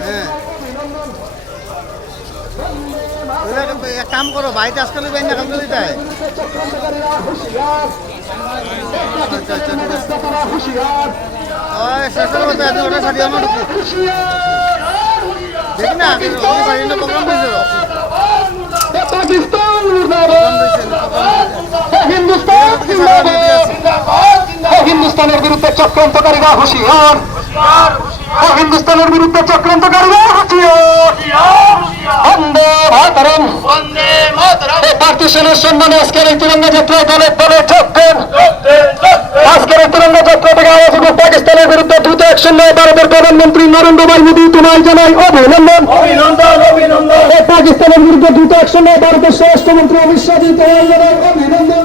হ্যাঁ। এক- কাম করো বাড়িতে আজকাল বাইন না কালকে আচ্ছা ঠিক আছে ওই শেষ করব তো আপনি ওটা সারিয়ে আমার ঢুকবো দেখি না আগে ওই বাড়ির প্রোগ্রাম হয়েছিল পাকিস্তান প্রোগ্রাম হয়েছে হিন্দুস্তান হিন্দুস্তানের বিরুদ্ধে চক্রান্তকারীরা হুঁশিয়ার। ও হিন্দুস্তানের বিরুদ্ধে চক্রান্তকারীরা হুঁশিয়ার। বন্দে মাতরম। এই ভারতীয় সেনার সম্মানে আজকের এই তিরঙ্গা যাত্রায় দলে দলে যোগদেন আজকের এই তিরঙ্গা যাত্রা থেকে আওয়াজ উঠুক পাকিস্তানের বিরুদ্ধে দ্রুত অ্যাকশন নেয় ভারতের প্রধানমন্ত্রী নরেন্দ্র ভাই মোদী। তোমায় জানাই অভিনন্দন। এই পাকিস্তানের বিরুদ্ধে দ্রুত অ্যাকশন নেয় ভারতের স্বরাষ্ট্রমন্ত্রী অমিত শাহ তোমায় জানাই অভিনন্দন।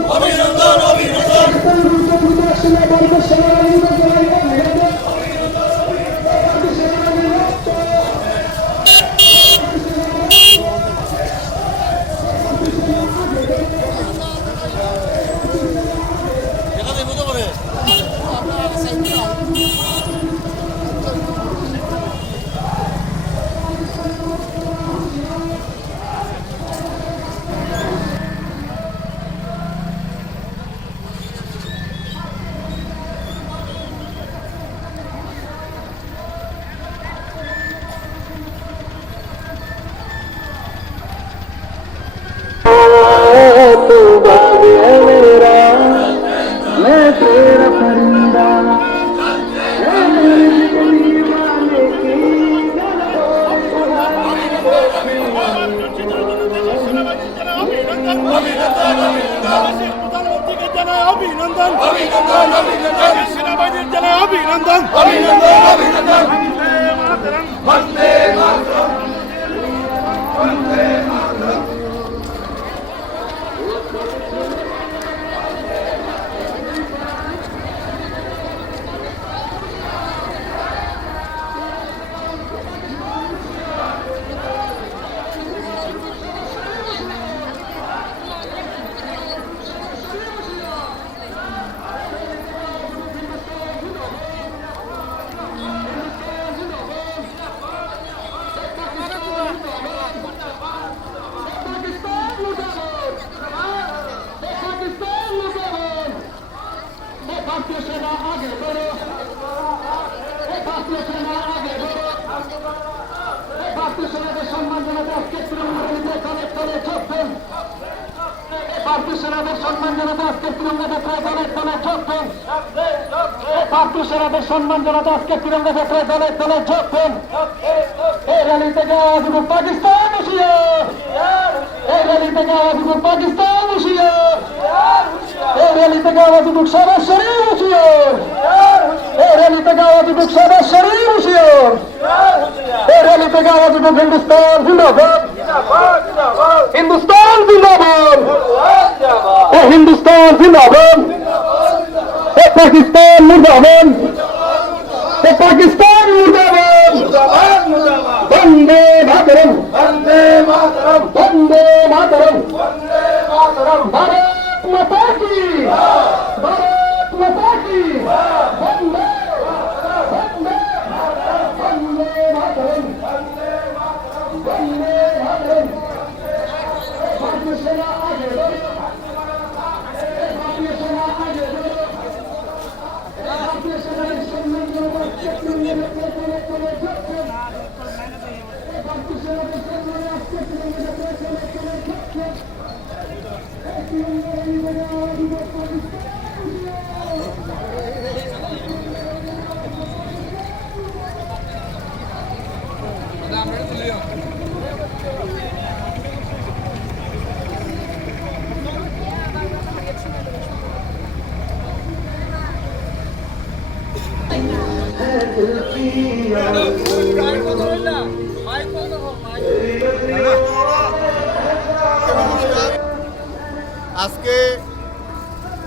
প্রধানমন্ত্রীকে জানাই অভিনন্দন অভিনন্দন অভিনন্দন। সেনাবাহিনীর জানাই অভিনন্দন অভিনন্দন অভিনন্দন বন্দে মাতরম। সেনাদের সম্মান জানাতে আজকে তিরঙ্গা যাত্রায় দলে দলে চলছেন ভারতীয় সেনাদের সম্মান জানাতে আজকে তিরঙ্গা যাত্রায় দলে দলে চলছেন এই র্যালি থেকে আওয়াজ উঠুক পাকিস্তান হুঁশিয়ার এই র্যালি থেকে আওয়াজ উঠুক পাকিস্তান হুঁশিয়ার এই র্যালি থেকে আওয়াজ উঠুক সরাসরি হুঁশিয়ার এই র্যালি থেকে আওয়াজ উঠুক সরাসরি হুঁশিয়ার এই র্যালি থেকে আওয়াজ উঠুক হিন্দুস্তান জিন্দাবাদ। এ পাকিস্তান মুর্দাবাদ। এ পাকিস্তান মুর্দাবাদ। বন্দে মাতরম। বন্দে মাতরম। বন্দে মাতরম। বন্দে মাতরম। ভারত মাতা কি? আজকে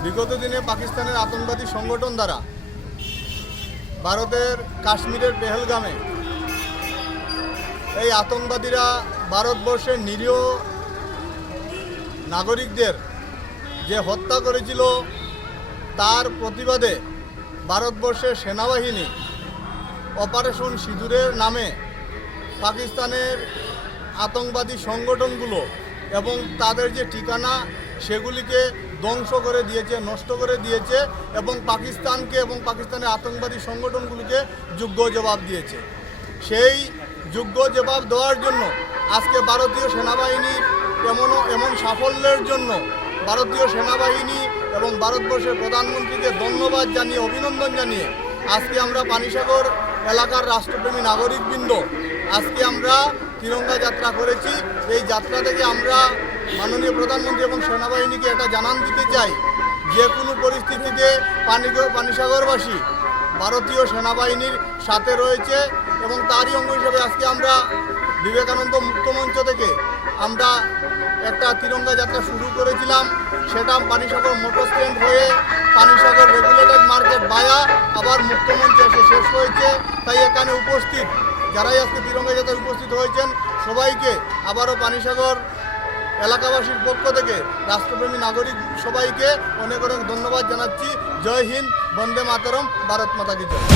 বিগত দিনে পাকিস্তানের আতঙ্কবাদী সংগঠন দ্বারা ভারতের কাশ্মীরের পেহেলগামে এই আতঙ্কবাদীরা ভারতবর্ষের নিরীহ নাগরিকদের যে হত্যা করেছিল, তার প্রতিবাদে ভারতবর্ষের সেনাবাহিনী অপারেশন সিঁদুরের নামে পাকিস্তানের আতঙ্কবাদী সংগঠনগুলো এবং তাদের যে ঠিকানা, সেগুলিকে ধ্বংস করে দিয়েছে, নষ্ট করে দিয়েছে এবং পাকিস্তানকে এবং পাকিস্তানের আতঙ্কবাদী সংগঠনগুলিকে যোগ্য জবাব দিয়েছে। সেই যোগ্য জবাব দেওয়ার জন্য আজকে ভারতীয় সেনাবাহিনীর এমন এমন সাফল্যের জন্য ভারতীয় সেনাবাহিনী এবং ভারতবর্ষের প্রধানমন্ত্রীকে ধন্যবাদ জানিয়ে, অভিনন্দন জানিয়ে আজকে আমরা পানিসাগর এলাকার রাষ্ট্রপ্রেমী নাগরিকবৃন্দ, আজকে আমরা তিরঙ্গা যাত্রা করেছি। এই যাত্রা থেকে আমরা মাননীয় প্রধানমন্ত্রী এবং সেনাবাহিনীকে এটা জানান দিতে চাই। যে কোনো পরিস্থিতিতে পানি পানিসাগরবাসী ভারতীয় সেনাবাহিনীর সাথে রয়েছে এবং তারই অঙ্গ হিসেবে আজকে আমরা বিবেকানন্দ মুক্তমঞ্চ থেকে আমরা একটা তিরঙ্গা যাত্রা শুরু করেছিলাম। সেটা পানিসাগর মোটর স্ট্যান্ড হয়ে পানিসাগর রেগুলেটেড মার্কেট বায়া আবার মুখ্যমন্ত্রী এসে শেষ হয়েছে। তাই এখানে উপস্থিত, যারাই আজকে তিরঙ্গা যাত্রায় উপস্থিত হয়েছেন, সবাইকে আবারও পানিসাগর এলাকাবাসীর পক্ষ থেকে রাষ্ট্রপ্রেমী নাগরিক সবাইকে অনেক অনেক ধন্যবাদ জানাচ্ছি। জয় হিন্দ, বন্দে মাতরম, ভারত মাতা কি জয়।